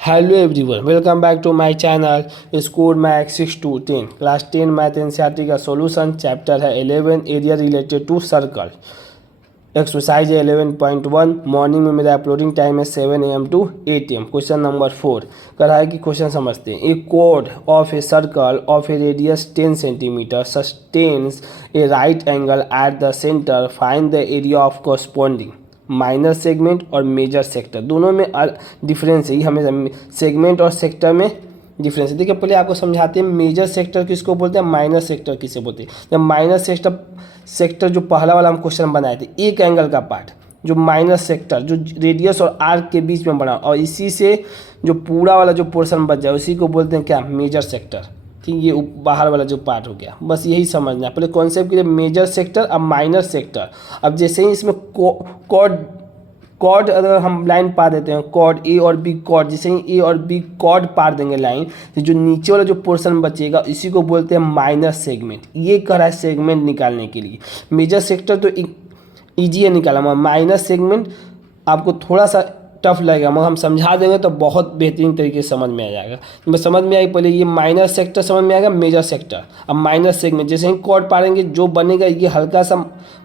Hello everyone, welcome back to my channel Score Max 6 to 10 class 10 math NCERT का solution chapter है 11 area related to circle. Exercise है 11.1। Morning में मेरा uploading time है 7 AM to 8 AM। Question number 4 करा है कि question समझते हैं। ए कोड of a circle of a radius 10 centimetre sustains a right angle at the centre, find the area of corresponding minor segment और मेजर सेक्टर। दोनों में डिफरेंस है, हमें सेगमेंट और सेक्टर में डिफरेंस है। देखिए पहले आपको समझाते हैं मेजर सेक्टर किसको बोलते हैं, माइनर सेक्टर किसे बोलते हैं। जब माइनर सेक्टर जो पहला वाला हम क्वेश्चन बनाए थे, एक एंगल का पार्ट जो माइनर सेक्टर जो रेडियस और आर्क के बीच में बना, और इसी से जो पूरा वाला जो पोर्शन बच जाए उसी को बोलते हैं क्या, मेजर सेक्टर। ठीक, ये बाहर वाला जो पार्ट हो गया, बस यही समझना है पहले कॉन्सेप्ट के लिए। मेजर सेक्टर अब माइनर सेक्टर। अब जैसे ही इसमें कॉर्ड अगर हम लाइन पा देते हैं, कॉर्ड ए और बी कॉर्ड, जैसे ही ए और बी कॉर्ड पार देंगे लाइन, तो जो नीचे वाला जो पोर्शन बचेगा इसी को बोलते हैं माइनर सेगमेंट। ये कर रहा है सेगमेंट निकालने के लिए। मेजर सेक्टर तो ईजी है निकालना, माइनर सेगमेंट आपको थोड़ा सा टफ लगेगा, मगर हम समझा देंगे तो बहुत बेहतरीन तरीके से समझ में आ जाएगा। बस समझ में आई, पहले ये माइनर सेक्टर समझ में आएगा, मेजर सेक्टर। अब माइनर सेगमेंट जैसे ही कॉर्ड पारेंगे जो बनेगा, ये हल्का सा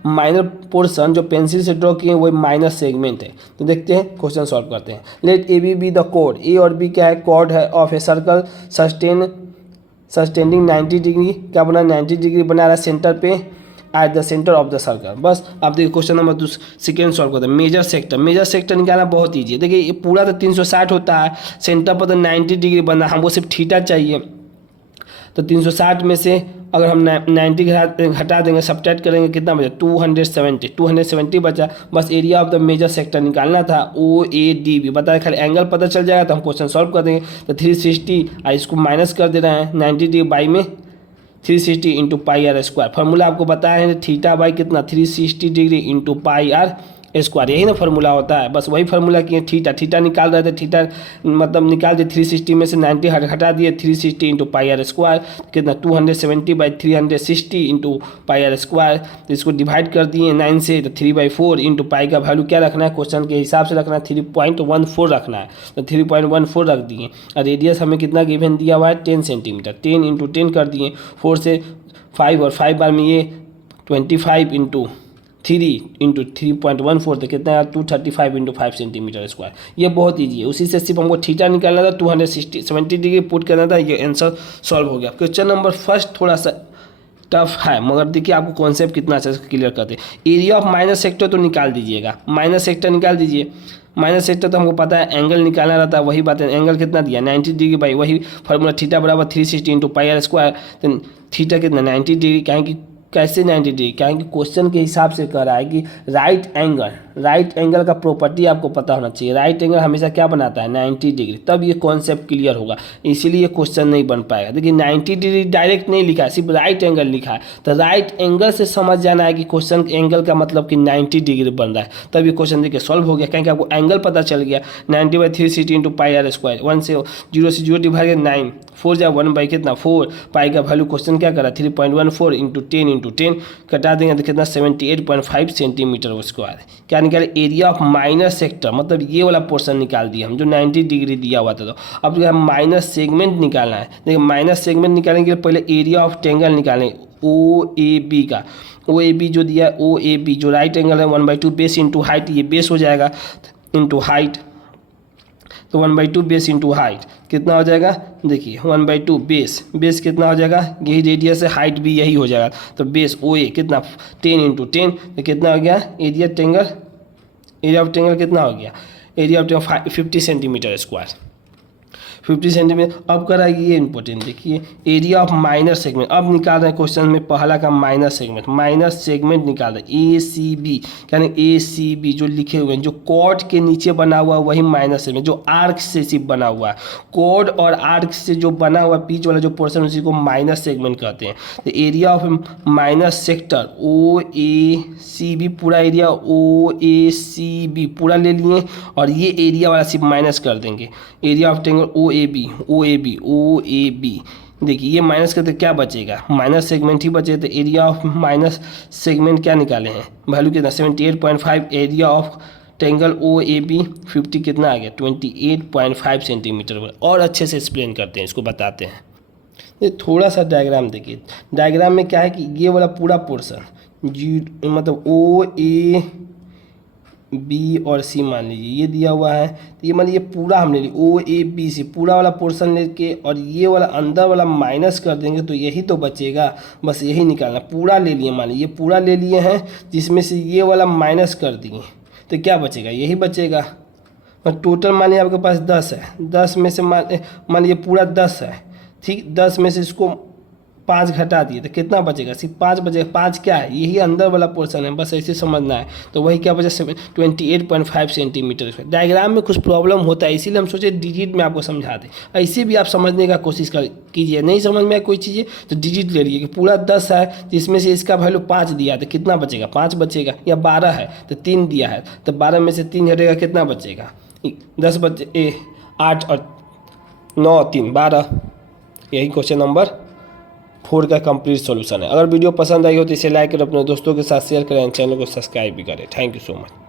माइनर पोर्शन जो पेंसिल से ड्रॉ किए वही माइनर सेगमेंट है। तो देखते हैं, क्वेश्चन सॉल्व करते हैं। Let A B the chord, A और बी क्या है, कॉर्ड है of a circle sustaining 90 degree. क्या बना, 90 डिग्री बना रहा है सेंटर पे, at the centre of the circle. बस अब देखिए क्वेश्चन नंबर सेकेंड सॉल्व करते हैं। मेजर सेक्टर निकालना बहुत ईजी है। देखिए ये पूरा तो 360 होता है, सेंटर पर तो 90 डिग्री बनना, हमको सिर्फ थीटा चाहिए। तो 360 में से अगर हम 90 हटा देंगे, सब्ट्रैक्ट करेंगे, कितना बचा, 270 बचा। बस area of the major sector निकालना था, ओ ए डी बी बताया, खाली एंगल पता चल जाएगा तो हम क्वेश्चन सॉल्व कर देंगे। तो 360 इसको माइनस कर दे रहे हैं, 90 डिग्री बाई में 360 into pi r square. Formula आपको बताया है थीटा बाई कितना, 360 degree into pi r square, यही ना फार्मूला होता है। बस वही फार्मूला किए, थीटा निकाल रहे थे, थीटा मतलब निकाल दिए, 360 में से 90 हटा दिए, 360 इंटू पाई आर स्क्वायर कितना, 270 by 360 into pi r square. तो इसको डिवाइड कर दिए 9 से, तो 3/4 इंटू पाई का वैल्यू क्या रखना है, क्वेश्चन के हिसाब से रखना है, 3.14 रखना है। तो 3.14 रख दिए। और रेडियस हमें कितना गिवन दिया हुआ है, 10 सेंटीमीटर, 10 इंटू 10 कर दिए, 4 से 5 और 5 बार में ये 25 इंटू 3 इंटू 3.14, तो कितना है 235 इंटू 5 सेंटीमीटर स्क्वायर। ये बहुत ईजी है। उसी से सिर्फ हमको थीटा निकालना था, 270 डिग्री पुट करना था, ये आंसर सॉल्व हो गया। क्वेश्चन नंबर फर्स्ट थोड़ा सा टफ है, मगर देखिए आपको कॉन्सेप्ट कितना अच्छा से क्लियर करते हैं। एरिया ऑफ माइनर सेक्टर तो निकाल दीजिएगा, माइनर सेक्टर निकाल दीजिए। माइनस सेक्टर तो हमको पता है, एंगल निकालना रहता है, वही बात है। एंगल कितना दिया, 90 डिग्री बाई वही फार्मूला, थीटा बराबर 360 इंटू पाई आर स्क्वायर। तो थीटा कितना, 90 डिग्री। कहें कि कैसे 90 डिग्री, कहेंगे क्वेश्चन के हिसाब से कह रहा है कि राइट एंगल का प्रॉपर्टी आपको पता होना चाहिए। राइट एंगल हमेशा क्या बनाता है, 90 डिग्री, तब ये कॉन्सेप्ट क्लियर होगा। इसीलिए क्वेश्चन नहीं बन पाएगा। देखिए 90 डिग्री डायरेक्ट नहीं लिखा है, सिर्फ राइट एंगल लिखा है। तो राइट एंगल से समझ जाना है कि क्वेश्चन एंगल का मतलब कि 90 डिग्री बन रहा है, तब ये क्वेश्चन देखिए सॉल्व हो गया। कहेंगे आपको एंगल पता चल गया, 90/360 इंटू पाई आर स्क्वायर, 1 से 0 डिवाइड 9, 4 जा 1 बाई कितना 4, पाई का वैल्यू क्वेश्चन क्या करा, 3.14 इंटू 10 कटा देंगे तो कितना 78.5 सेंटीमीटर स्क्वायर। क्या निकाले, एरिया ऑफ माइनर सेक्टर, मतलब ये वाला पोर्शन निकाल दिया हम जो 90 डिग्री दिया हुआ था। तो अब जो है माइनर सेगमेंट निकालना है। देखिए माइनर सेगमेंट निकालने के लिए पहले एरिया ऑफ ट्रायंगल निकालें, ओ ए बी का। ओ ए बी जो दिया है, ओ ए बी जो राइट एंगल है, 1/2 बेस इंटू हाइट, ये बेस हो जाएगा इंटू हाइट। तो 1/2 बेस इंटू हाइट कितना हो जाएगा, देखिए 1/2 बेस कितना हो जाएगा, यही रेडियस है, हाइट भी यही हो जाएगा। तो बेस ओ ए कितना 10 इंटू 10, तो कितना हो गया, एरिया ऑफ ट्रायंगल कितना हो गया, area of triangle 50 centimetre square, 50 centimetre. अब करा ये इंपॉर्टेंट, देखिए एरिया ऑफ माइनर सेगमेंट। अब निकाल रहे हैं क्वेश्चन में पहला का माइनर सेगमेंट निकाल रहे हैं, ए सी बी, यानी ए सी बी जो लिखे हुए हैं, जो कॉर्ड के नीचे बना हुआ है वही माइनर सेगमेंट, जो आर्क से सिर्फ बना हुआ है। कॉर्ड और आर्क से जो बना हुआ बीच वाला जो पोर्शन उसी को माइनर सेगमेंट कहते हैं। तो area of minor sector O A C B, पूरा area O A C B पूरा ले लिए, और ये एरिया वाला सिर्फ माइनस कर देंगे। Area of triangle O A B, देखिए ये माइनस करते क्या बचेगा, माइनस सेगमेंट ही बचे। तो एरिया ऑफ माइनस सेगमेंट क्या निकाले हैं, वैल्यू कितना 78.5, area of triangle O A B 50 कितना आ गया 28.5 सेंटीमीटर। और अच्छे से एक्सप्लेन करते हैं, इसको बताते हैं। ये थोड़ा सा डायग्राम देखिए, डायग्राम में क्या है कि ये वाला पूरा पोर्शन जी मतलब ओ ए बी और सी मान लीजिए ये दिया हुआ है, तो ये मान लीजिए पूरा हम ले ली ओ ए बी सी पूरा वाला पोर्शन लेके और ये वाला अंदर वाला माइनस कर देंगे तो यही तो बचेगा, बस यही निकालना। पूरा ले लिए, मान लीजिए पूरा ले लिए हैं जिसमें से ये वाला माइनस कर दिए तो क्या बचेगा, यही बचेगा। और टोटल मान लीजिए आपके पास 10 है, 10 में से मान लीजिए पूरा 10 है, ठीक, 10 में से इसको 5 घटा दिए तो कितना बचेगा, सिर्फ 5 बचेगा। 5 क्या है, यही अंदर वाला पोर्शन है, बस ऐसे समझना है। तो वही क्या बचा 28.5 सेंटीमीटर। डायग्राम में कुछ प्रॉब्लम होता है, इसीलिए हम सोचे डिजिट में आपको समझा दें। ऐसे भी आप समझने का कोशिश कीजिए, नहीं समझ में आए कोई चीज़ें तो डिजिट ले लीजिए कि पूरा 10 है जिसमें से इसका वैल्यू 5 दिया है तो कितना बचेगा, 5 बचेगा। या 12 है तो 3 दिया है तो 12 में से 3 घटेगा कितना बचेगा, 10 बचे 8 और 9 3 12। यही क्वेश्चन नंबर 4 का कंप्लीट सॉल्यूशन है। अगर वीडियो पसंद आई हो तो इसे लाइक करें, अपने दोस्तों के साथ शेयर करें, चैनल को सब्सक्राइब भी करें। Thank you so much.